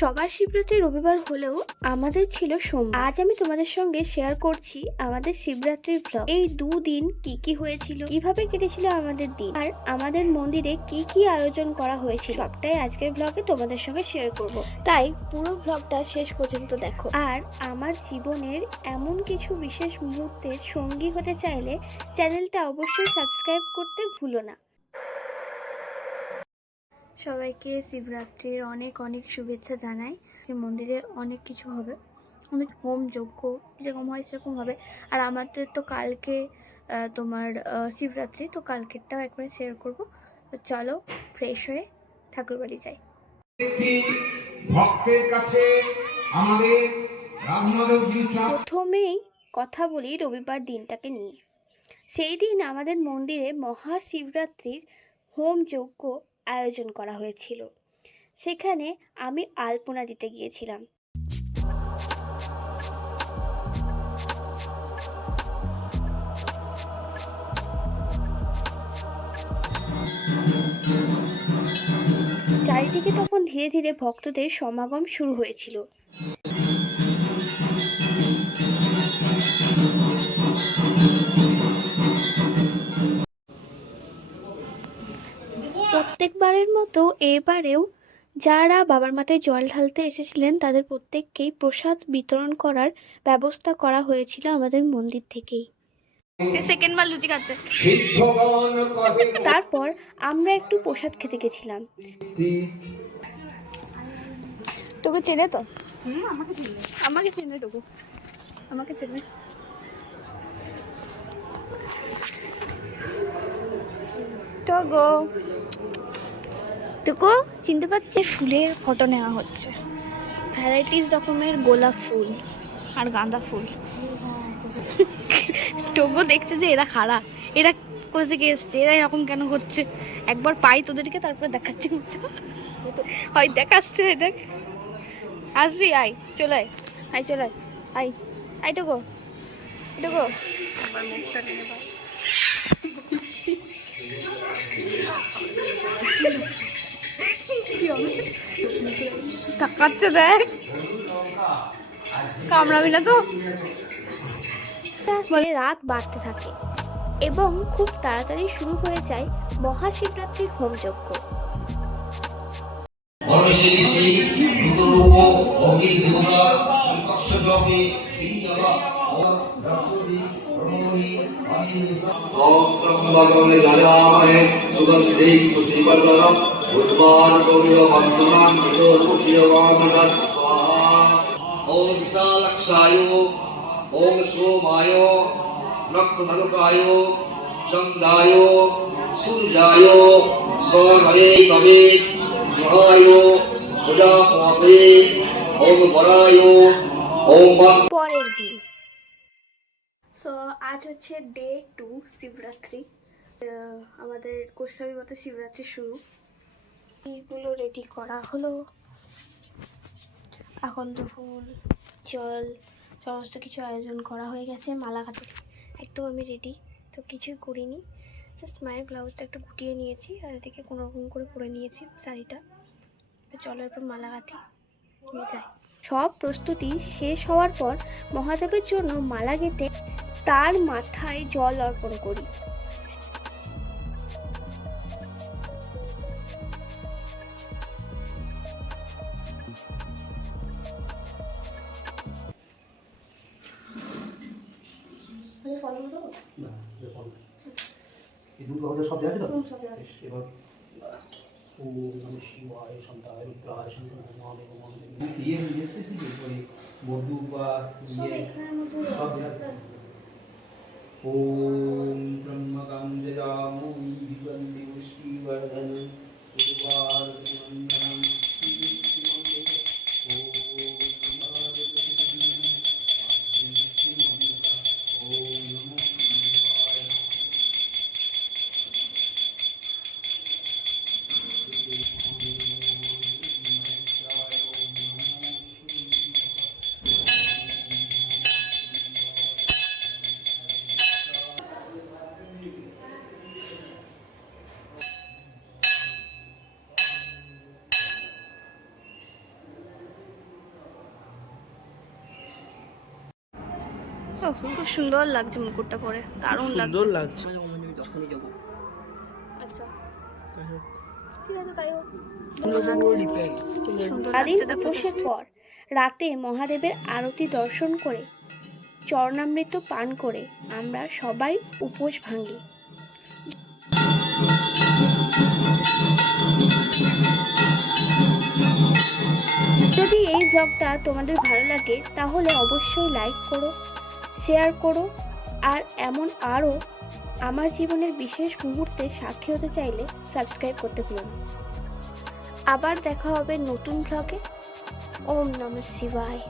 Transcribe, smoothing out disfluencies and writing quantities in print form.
সবার শিবরাত্রি রবিবার হলেও আমাদের ছিল সোমবার। আজ আমি তোমাদের সঙ্গে শেয়ার করছি আমাদের শিবরাত্রির ব্লগ। এই দুদিন কি কি হয়েছিল, কিভাবে কেটেছিল আমাদের দিন, আর আমাদের মন্দিরে কি কি আয়োজন করা হয়েছিল, সবটাই আজকের ব্লগে তোমাদের সঙ্গে শেয়ার করব। তাই পুরো ব্লগটা শেষ পর্যন্ত দেখো। আর আমার জীবনের এমন কিছু বিশেষ মুহূর্তের সঙ্গী হতে চাইলে চ্যানেলটা অবশ্যই সাবস্ক্রাইব করতে ভুলো না। সবাইকে শিবরাত্রির অনেক অনেক শুভেচ্ছা জানাই। মন্দিরে অনেক কিছু হবে, অনেক হোম যজ্ঞ যেরকম হয় সেরকম হবে। আর আমাদের তো কালকে তোমার শিবরাত্রি, তো কালকেরটাও একবার শেয়ার করবো। তো চলো ফ্রেশ হয়ে ঠাকুর বাড়ি যাই। ভক্তের কাছে আমাদের প্রথমেই কথা বলি রবিবার দিনটাকে নিয়ে। সেই দিন আমাদের মন্দিরে মহাশিবরাত্রির হোম যজ্ঞ আয়োজন করা হয়েছিল। সেখানে আমি আলপনা দিতে গিয়েছিলাম। চারিদিকে তখন ধীরে ধীরে ভক্তদের সমাগম শুরু হয়েছিল। প্রত্যেকবারের মতো এবারেও যারা বাবার মাথায় জল ঢালতে এসেছিলেন তাদের প্রত্যেককেই প্রসাদ বিতরণ করার ব্যবস্থা করা হয়েছিল আমাদের মন্দির থেকেই। সেকেন্ডবার লুচি খাচ্ছে। তারপর আমরা একটু প্রসাদ খেতে গেছিলাম। তোকে চেনে তো? আমাকে চেনে টুকু, আমাকে চেনে। টগো টুকু চিনতে পারছে? ফুলের ফটো নেওয়া হচ্ছে, ভ্যারাইটিস রকমের গোলাপ ফুল আর গাঁদা ফুল। টগো দেখছে যে এরা খারাপ, এরা কোথা থেকে এসছে, এরা এরকম কেন হচ্ছে। একবার পাই তোদেরকে তারপরে দেখাচ্ছি। হয় দেখাচ্ছে, দেখ আসবি, আয় চলে আয়, আয় চলে আয়, আয় আয় টগো, টগো আমার মুখটা টেনে পায়। তাকাচ্ছে, দেখ কামড়াবি না তো। রাত বাড়তে থাকে এবং খুব তাড়াতাড়ি শুরু হয়ে যায় মহাশিবরাত্রির হোমযজ্ঞ। ओम विशालक्षाय ओम सोमाय नक्खमदकाय चंदाय सूर्याय सोनये तवे महाय प्रजापते ओम वराय ओम। পরের দিন সো আজ হচ্ছে ডে 2 শিবরাত্রি। আমাদের গোস্বামী মতো শিবরাত্রি শুরু। এইগুলো রেডি করা হলো, আকন্দ ফুল, জল, সমস্ত কিছু আয়োজন করা হয়ে গেছে। মালা গাঁথতে একদম আমি রেডি, তো কিছুই করিনি, জাস্ট মায়ের ব্লাউজটা একটু গুটিয়ে নিয়েছি আর এদিকে কোনো রকম করে পরে নিয়েছি শাড়িটা। তো চলো এরপর মালা গাঁথি, নিয়ে যাই। সব প্রস্তুতি শেষ হওয়ার পর মহাদেবের জন্য মালা গেঁথে তার মাথায় জল অর্পণ করি। সব আছে তো এবার ওম নমঃ শিবায় শান্তায় রুদ্রায় শান্তায় মহাদেব মহাদেব দিয়ে এসেছি ওই মধু বা সব ওম ব্রহ্মকাম জরামু বিবন্দি পুষ্টিবর্ধন উদ্বার নন্দনম খুব সুন্দর লাগছে মুকুটটা পরে, দারুণ সুন্দর লাগছে। লাগছে আমি যখনই যাবো আচ্ছা ঠিক আছে, তাই হোক। সুন্দর সারাদিন উপোসের পর রাতে মহাদেবের আরতি দর্শন করে চরণামৃত পান করে আমরা সবাই উপোস ভাঙি। যদি এই ব্লগটা তোমাদের ভালো লাগে তাহলে অবশ্যই লাইক করো, শেয়ার করো, আর এমন আরও আমার জীবনের বিশেষ মুহূর্তে সাক্ষী হতে চাইলে সাবস্ক্রাইব করতে ভুলো না। আবার দেখা হবে নতুন ব্লগে। ওম নমঃ শিবায়।